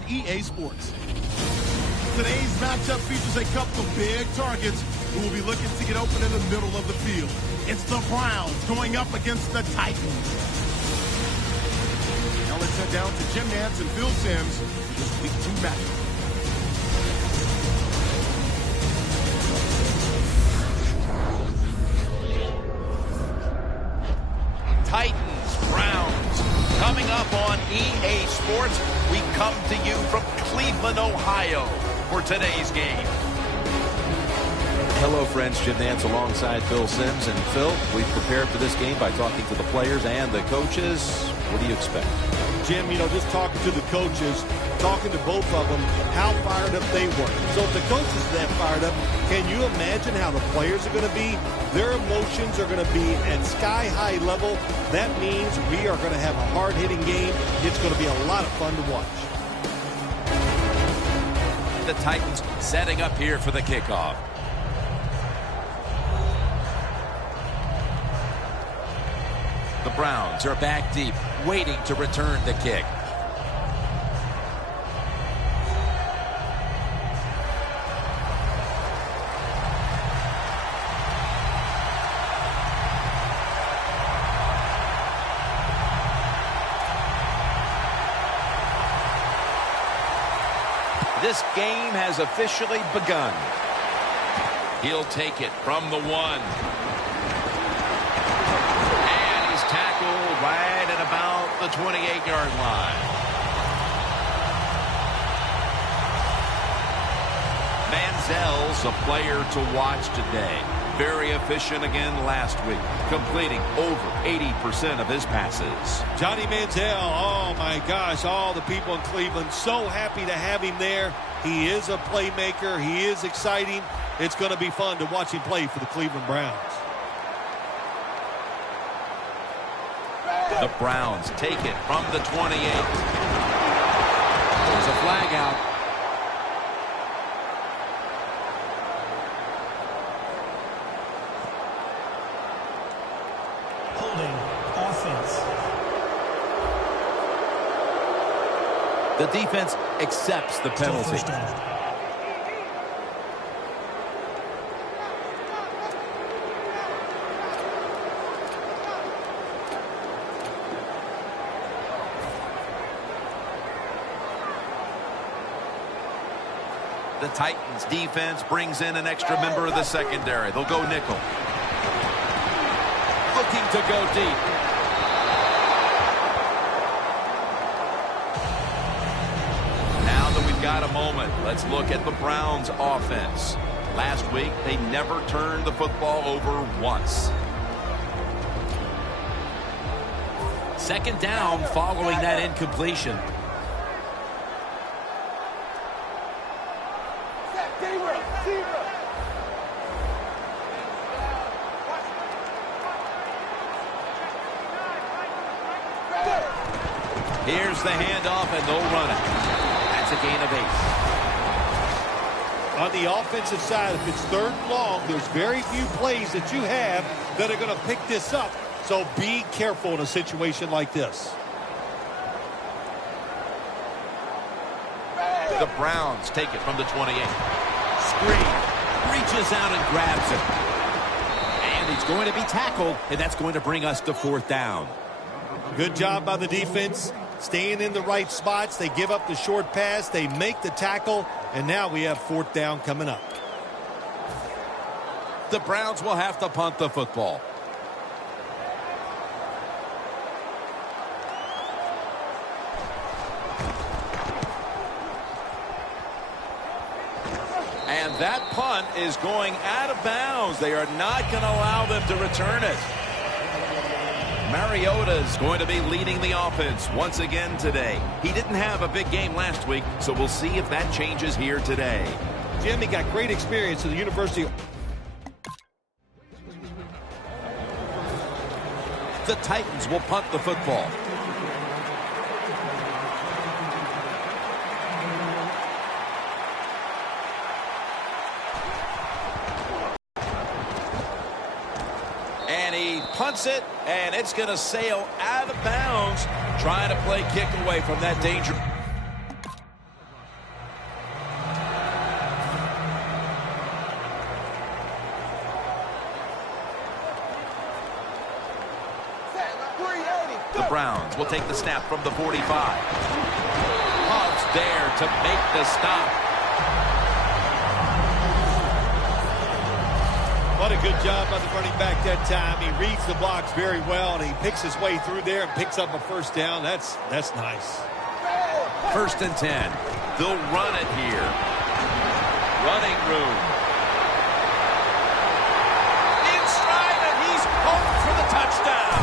on EA Sports. Today's matchup features a couple of big targets who will be looking to get open in the middle of the field. It's the Browns going up against the Titans. Now let's head down to Jim Nantz and Phil Simms for this Week 2 matchup. Titans, Browns. Coming up on EA Sports, we come to you from Cleveland, Ohio for today's game. Hello, friends. Jim Nantz alongside Phil Simms. And Phil, we've prepared for this game by talking to the players and the coaches. What do you expect? Jim, just talking to the coaches, talking to both of them, how fired up they were. So if the coaches are that fired up, can you imagine how the players are going to be? Their emotions are going to be at sky-high level. That means we are going to have a hard-hitting game. It's going to be a lot of fun to watch. The Titans setting up here for the kickoff. The Browns are back deep, waiting to return the kick. This game has officially begun. He'll take it from the 1. Tackled right at about the 28-yard line. Manziel's a player to watch today. Very efficient again last week, completing over 80% of his passes. Johnny Manziel, oh my gosh, all the people in Cleveland so happy to have him there. He is a playmaker. He is exciting. It's going to be fun to watch him play for the Cleveland Browns. The Browns take it from the 28. There's a flag out. Holding offense. The defense accepts the penalty. First down. The Titans defense brings in an extra member of the secondary. They'll go nickel. Looking to go deep. Now that we've got a moment, let's look at the Browns offense. Last week, they never turned the football over once. Second down following that incompletion. Here's the handoff, and they'll run it. That's a gain of 8. On the offensive side, if it's 3rd and long, there's very few plays that you have that are going to pick this up. So be careful in a situation like this. The Browns take it from the 28. Screen. Reaches out and grabs it. And he's going to be tackled, and that's going to bring us to 4th down. Good job by the defense. Staying in the right spots. They give up the short pass. They make the tackle. And now we have 4th down coming up. The Browns will have to punt the football. And that punt is going out of bounds. They are not going to allow them to return it. Mariota's going to be leading the offense once again today. He didn't have a big game last week, so we'll see if that changes here today. Jimmy got great experience at the University. The Titans will punt the football. And he punts it, and it's going to sail out of bounds, trying to play kick away from that danger. Browns will take the snap from the 45. Hubbs there to make the stop. What a good job by the running back that time. He reads the blocks very well, and he picks his way through there and picks up a first down. That's nice. 1st and 10. They'll run it here. Running room. In stride, and he's home for the touchdown.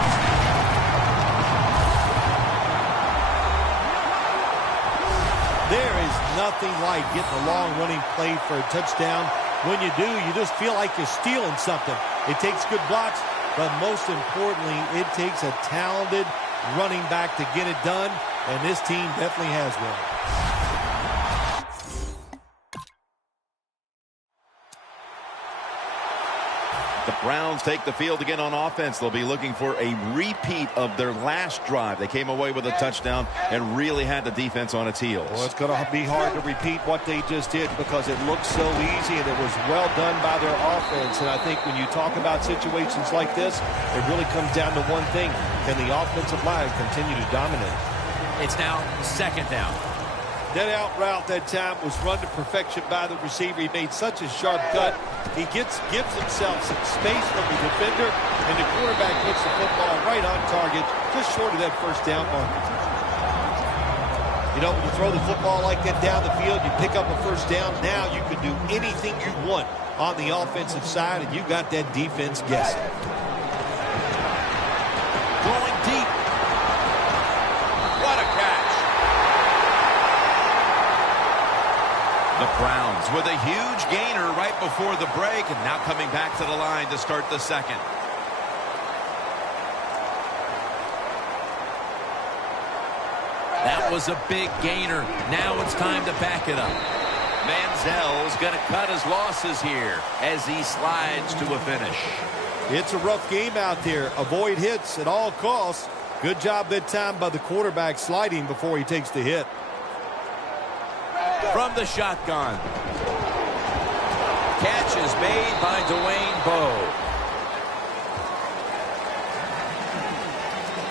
There is nothing like getting a long running play for a touchdown. When you do, you just feel like you're stealing something. It takes good blocks, but most importantly, it takes a talented running back to get it done, and this team definitely has one. The Browns take the field again on offense. They'll be looking for a repeat of their last drive. They came away with a touchdown and really had the defense on its heels. Well, it's going to be hard to repeat what they just did because it looked so easy and it was well done by their offense. And I think when you talk about situations like this, it really comes down to one thing. Can the offensive line continue to dominate? It's now 2nd down. That out route that time was run to perfection by the receiver. He made such a sharp cut. He gives himself some space from the defender, and the quarterback puts the football right on target, just short of that first down marker. You know, when you throw the football like that down the field, you pick up a first down. Now you can do anything you want on the offensive side, and you got that defense guessing. Going deep. What a catch. The Browns with a huge gainer right before the break, and now coming back to the line to start the second. That was a big gainer. Now it's time to back it up. Manziel's going to cut his losses here as he slides to a finish. It's a rough game out there. Avoid hits at all costs. Good job that time by the quarterback sliding before he takes the hit. From the shotgun. Catch is made by Dwayne Bowe.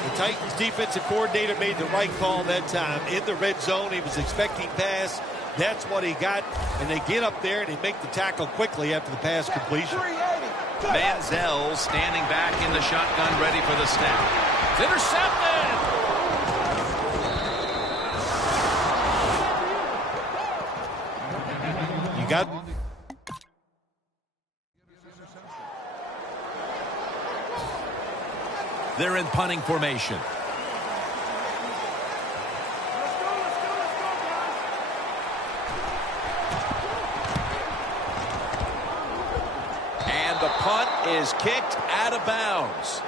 The Titans defensive coordinator made the right call that time. In the red zone, he was expecting pass. That's what he got. And they get up there and they make the tackle quickly after the pass completion. Manziel standing back in the shotgun, ready for the snap. It's intercepted! You got... They're in punting formation. And the punt is kicked out of bounds.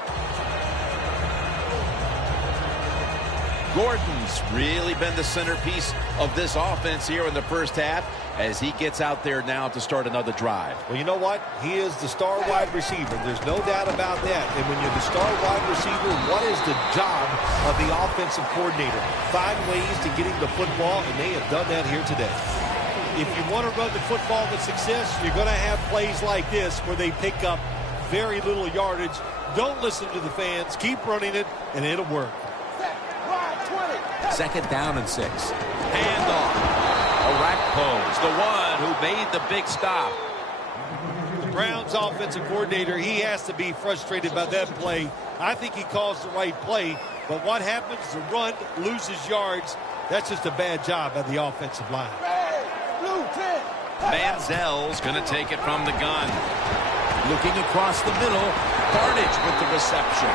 Gordon's really been the centerpiece of this offense here in the first half as he gets out there now to start another drive. Well, you know what? He is the star wide receiver. There's no doubt about that. And when you're the star wide receiver, what is the job of the offensive coordinator? Find ways to get him the football, and they have done that here today. If you want to run the football with success, you're going to have plays like this where they pick up very little yardage. Don't listen to the fans. Keep running it, and it'll work. 2nd down and 6. Handoff. Arakpo's the one who made the big stop. The Browns offensive coordinator, he has to be frustrated by that play. I think he calls the right play, but what happens? The run loses yards. That's just a bad job by the offensive line. Manziel's going to take it from the gun. Looking across the middle. Carnage with the reception.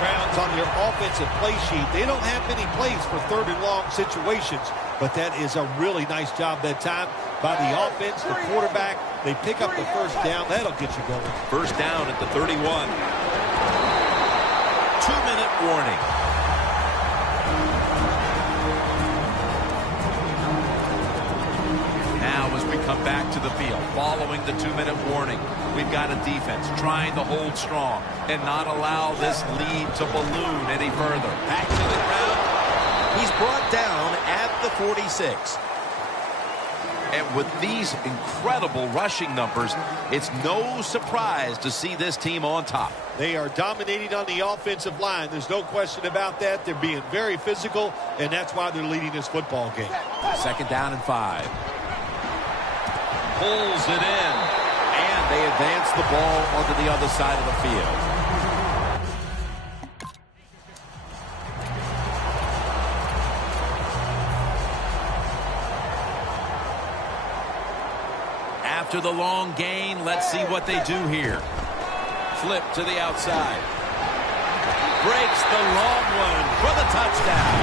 Browns on their offensive play sheet, they don't have many plays for 3rd and long situations, but that is a really nice job that time by the offense, the quarterback. They pick up the first down. That'll get you going. First down at the 31. 2-minute warning. Now as we come back to the field, following the 2-minute warning, we've got a defense trying to hold strong and not allow this lead to balloon any further. Back to the ground. He's brought down at the 46. And with these incredible rushing numbers, it's no surprise to see this team on top. They are dominating on the offensive line. There's no question about that. They're being very physical, and that's why they're leading this football game. 2nd down and 5. Pulls it in. And they advance the ball onto the other side of the field. After the long gain, let's see what they do here. Flip to the outside. Breaks the long one for the touchdown.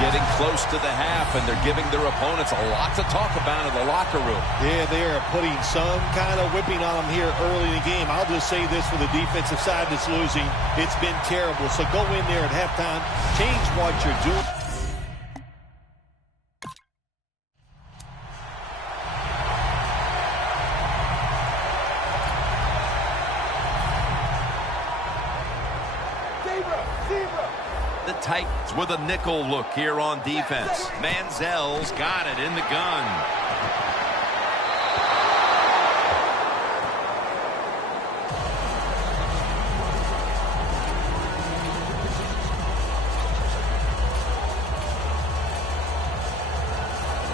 Getting close to the half, and they're giving their opponents a lot to talk about in the locker room. Yeah, they are putting some kind of whipping on them here early in the game. I'll just say this for the defensive side that's losing. It's been terrible. So go in there at halftime, change what you're doing. The Titans with a nickel look here on defense. Manziel's got it in the gun.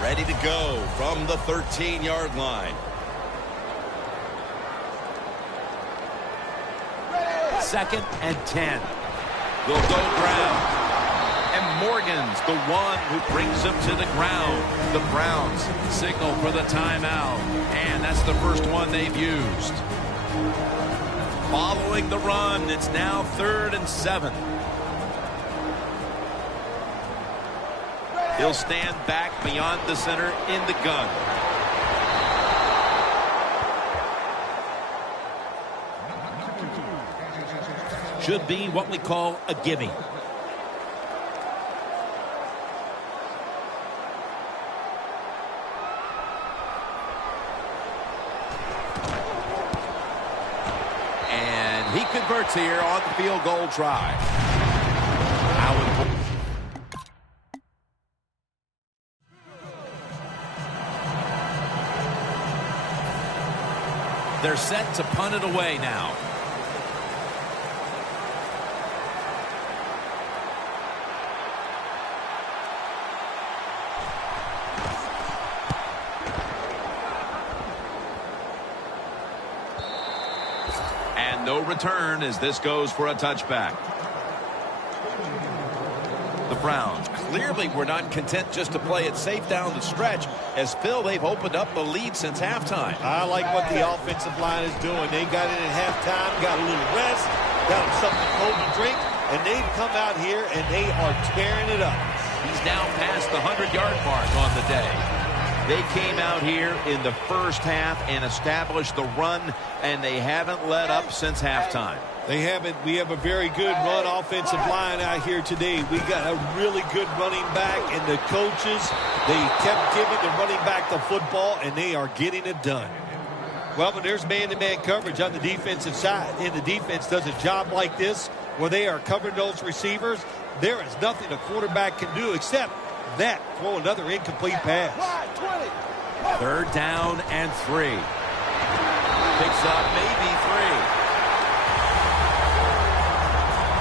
Ready to go from the 13-yard line. 2nd and 10. They'll go ground. And Morgan's the one who brings them to the ground. The Browns signal for the timeout. And that's the first one they've used. Following the run, it's now 3rd and 7. He'll stand back beyond the center in the gun. Should be what we call a gimme. And he converts here on the field goal try. They're set to punt it away now. And no return as this goes for a touchback. The Browns clearly were not content just to play it safe down the stretch. As Phil, they've opened up the lead since halftime. I like what the offensive line is doing. They got in at halftime, got a little rest, got them something cold to drink, and they've come out here and they are tearing it up. He's now past the 100-yard mark on the day. They came out here in the first half and established the run, and they haven't let up since halftime. They haven't. We have a very good run offensive line out here today. We got a really good running back, and the coaches, they kept giving the running back the football, and they are getting it done. Well, when there's man-to-man coverage on the defensive side, and the defense does a job like this, where they are covering those receivers, there is nothing a quarterback can do except that, throw another incomplete pass. 3rd down and 3. Picks up maybe 3.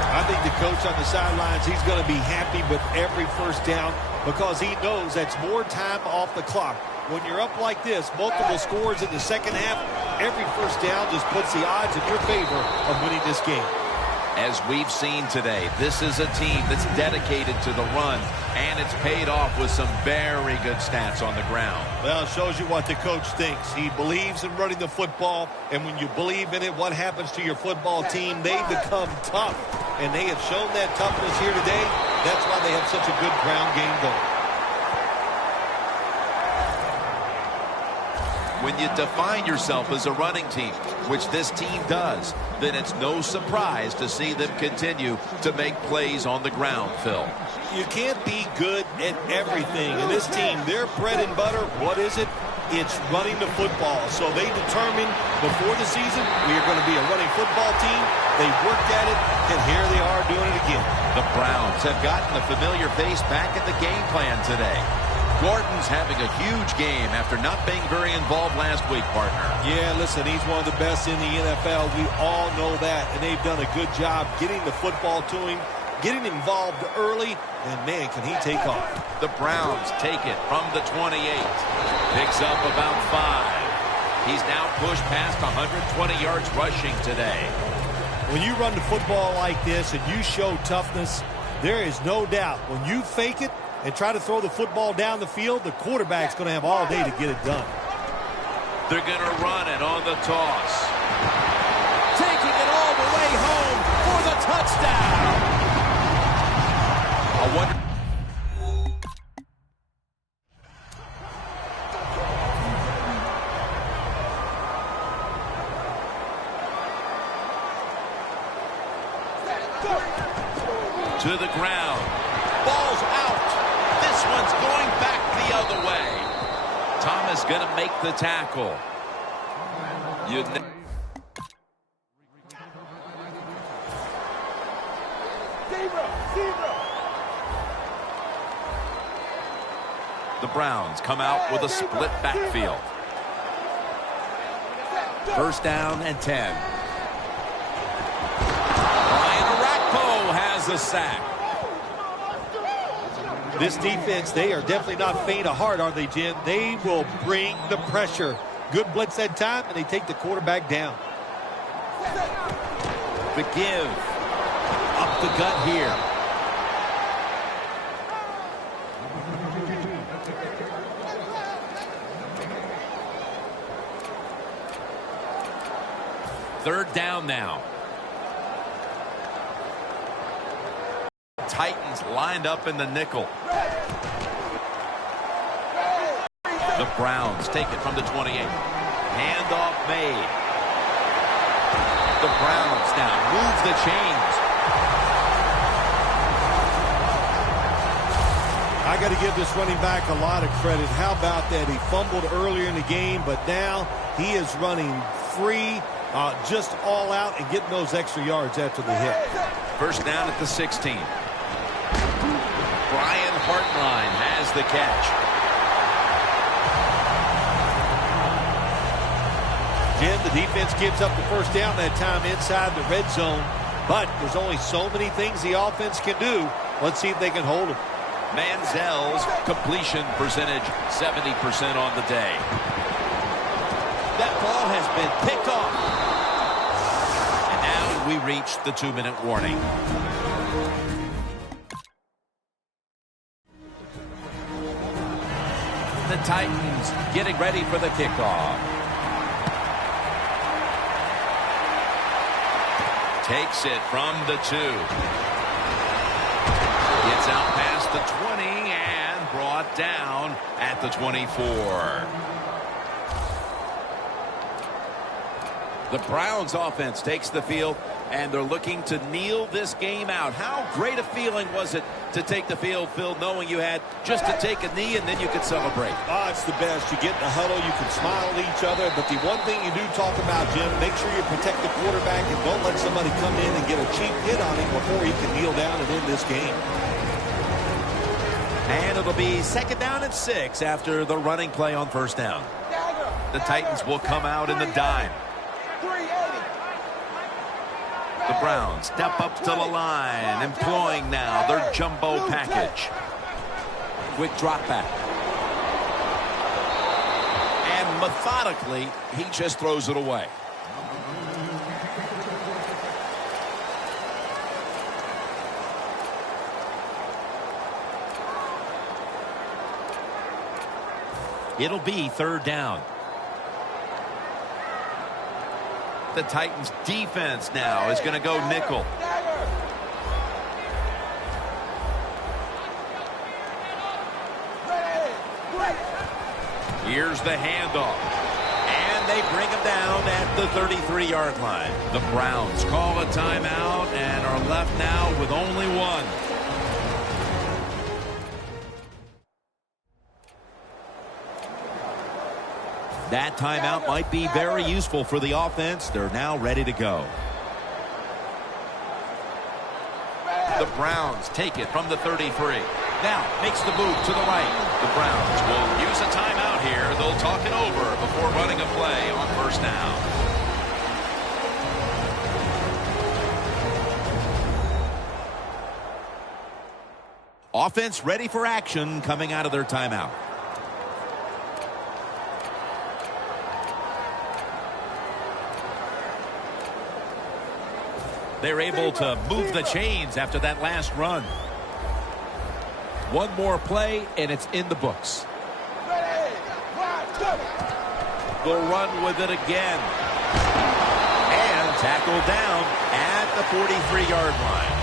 I think the coach on the sidelines, he's going to be happy with every first down because he knows that's more time off the clock. When you're up like this, multiple scores in the second half, every first down just puts the odds in your favor of winning this game. As we've seen today, this is a team that's dedicated to the run, and it's paid off with some very good stats on the ground. Well, it shows you what the coach thinks. He believes in running the football, and when you believe in it, what happens to your football team? They become tough, and they have shown that toughness here today. That's why they have such a good ground game going. When you define yourself as a running team, which this team does, then it's no surprise to see them continue to make plays on the ground, Phil. You can't be good at everything. And this team, their bread and butter, what is it? It's running the football. So they determined before the season we are going to be a running football team. They worked at it. And here they are doing it again. The Browns have gotten a familiar face back in the game plan today. Gordon's having a huge game after not being very involved last week, partner. Yeah, listen, he's one of the best in the NFL. We all know that, and they've done a good job getting the football to him, getting involved early, and, man, can he take off. The Browns take it from the 28. Picks up about 5. He's now pushed past 120 yards rushing today. When you run the football like this and you show toughness, there is no doubt when you fake it and try to throw the football down the field, the quarterback's going to have all day to get it done. They're going to run it on the toss. Taking it all the way home for the touchdown. I wonder. To the ground. Ball's out. This one's going back the other way. Thomas going to make the tackle. The Browns come out with a split backfield. First down and 10. Has a sack. This defense, they are definitely not faint of heart, are they, Jim? They will bring the pressure. Good blitz that time, and they take the quarterback down. The give. Up the gut here. Third down now. Titans lined up in the nickel. The Browns take it from the 28. Handoff made. The Browns now move the chains. I got to give this running back a lot of credit. How about that? He fumbled earlier in the game, but now he is running free, just all out and getting those extra yards after the hit. First down at the 16. Brian Hartline has the catch. Jim, the defense gives up the first down that time inside the red zone, but there's only so many things the offense can do. Let's see if they can hold them. Manziel's completion percentage 70% on the day. That ball has been picked off. And now we reach the 2-minute warning. The Titans getting ready for the kickoff. Takes it from the 2. Gets out past the 20 and brought down at the 24. The Browns offense takes the field, and they're looking to kneel this game out. How great a feeling was it to take the field, Phil, knowing you had just to take a knee and then you could celebrate? Oh, it's the best. You get in the huddle, you can smile at each other, but the one thing you do talk about, Jim, make sure you protect the quarterback and don't let somebody come in and get a cheap hit on him before he can kneel down and end this game. And it'll be second down and 6 after the running play on first down. The Titans will come out in the dime. The Browns step up to the line, employing now their jumbo package. Quick drop back. And methodically, he just throws it away. It'll be third down. The Titans defense now is going to go nickel. Here's the handoff. And they bring him down at the 33-yard line. The Browns call a timeout and are left now with only one. That timeout might be very useful for the offense. They're now ready to go. The Browns take it from the 33. Now makes the move to the right. The Browns will use a timeout here. They'll talk it over before running a play on first down. Offense ready for action coming out of their timeout. They're able to move the chains after that last run. One more play, and it's in the books. They'll run with it again. And tackled down at the 43-yard line.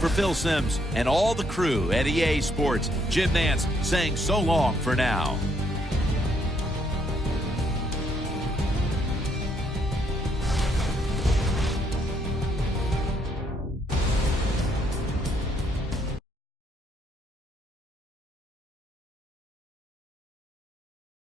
For Phil Simms and all the crew at EA Sports, Jim Nantz saying so long for now.